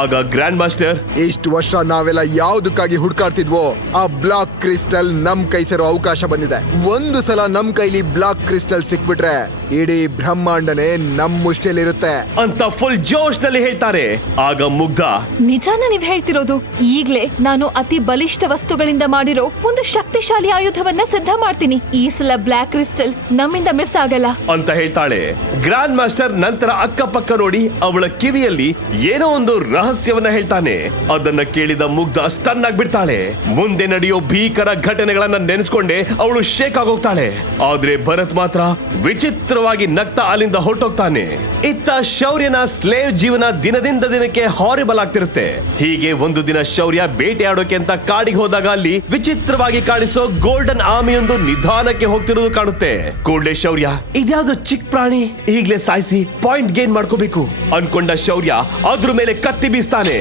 ಆಗ grand master, ಇಷ್ಟು ವರ್ಷ ನಾವೆಲ್ಲ ಯಾವ್ದಕ್ಕಾಗಿ ಹುಡ್ಕಾಡ್ತಿದ್ವೋ ಆ ಬ್ಲಾಕ್ ಕ್ರಿಸ್ಟಲ್ ನಮ್ ಕೈ ಸೇರೋ ಅವಕಾಶ ಬಂದಿದೆ. ಒಂದು ಸಲ ನಮ್ ಕೈಲಿ ಬ್ಲಾಕ್ ಕ್ರಿಸ್ಟಲ್ ಸಿಕ್ಬಿಟ್ರೆ ಇಡೀ ಬ್ರಹ್ಮಾಂಡನೇ ನಮ್ ಮುಷ್ಟಿಯಲ್ಲಿರುತ್ತೆ ಅಂತ ಫುಲ್ ಜೋಶ್ ನಲ್ಲಿ ಹೇಳ್ತಾರೆ. ಆಗ ಮುಗ್ಧ, ನಿಜಾನ ನೀವ್ ಹೇಳ್ತಿರೋದು? ಈಗ್ಲೇ ನಾನು ಅತಿ ಬಲಿಷ್ಠ ವಸ್ತುಗಳಿಂದ ಮಾಡಿರೋ ಒಂದು ಶಕ್ತಿಶಾಲಿ ಆಯುಧವನ್ನ ಸಿದ್ಧ ಮಾಡ್ತೀನಿ. ಈ ಸಲ ಬ್ಲಾಕ್ ಕ್ರಿಸ್ಟಲ್ ನಮ್ಮಿಂದ ಮಿಸ್ ಆಗಲ್ಲ ಅಂತ ಹೇಳ್ತಾಳೆ. ಗ್ರ್ಯಾಂಡ್ ಮಾಸ್ಟರ್ ನಂತರ ಅಕ್ಕಪಕ್ಕ ನೋಡಿ ಅವಳ ಕಿವಿಯಲ್ಲಿ ಏನೋ ಒಂದು ರಹಸ್ಯವನ್ನ ಹೇಳ್ತಾನೆ. ಅದನ್ನ ಕೇಳಿದ ಮುಗ್ಧ ಸ್ಟನ್ ಆಗ್ಬಿಡ್ತಾಳೆ. ಮುಂದೆ ನಡೆಯೋ ಭೀಕರ ಘಟನೆಗಳನ್ನ ನೆನೆಸ್ಕೊಂಡೆ ಅವಳು ಶೇಕ್ ಆಗೋಗ್ತಾಳೆ. ಆದ್ರೆ ಭರತ್ ಮಾತ್ರ ವಿಚಿತ್ರವಾಗಿ ನಗ್ತಾ ಅಲ್ಲಿಂದ ಹೊರಟೋಗ್ತಾನೆ. ಇತ್ತ ಶೌರ್ಯನ ಸ್ಲೇವ್ ಜೀವನ ದಿನದಿಂದ ದಿನಕ್ಕೆ ಹಾರಿಬಲ್ ಆಗ್ತಿರುತ್ತೆ. ಹೀಗೆ ಒಂದು ದಿನ ಶೌರ್ಯ ಬೇಟೆ ಆಡೋಕೆ ಅಂತ ಕಾಡಿಗೆ ಹೋದಾಗ ಅಲ್ಲಿ ವಿಚಿತ್ರವಾಗಿ ಕಾಣಿಸೋ ಗೋಲ್ಡನ್ ಆಮೆಯೊಂದು ನಿಧಾನಕ್ಕೆ ಹೋಗ್ತಿರೋದು ಕಾಣುತ್ತೆ. ಕೂಡ್ಲೆ ಶೌರ್ಯ, ಇದ್ಯಾವ್ದು ಚಿಕ್ಕ ಪ್ರಾಣಿ, ಈಗ್ಲೇ ಸಾಯಿಸಿ ಪಾಯಿಂಟ್ ಗೇನ್ ಮಾಡ್ಕೋಬೇಕು ಅನ್ಕೊಂಡ ಶೌರ್ಯ ಅದ್ರ ಮೇಲೆ ಕತ್ತಿ ಬೀಸ್ತಾನೆ.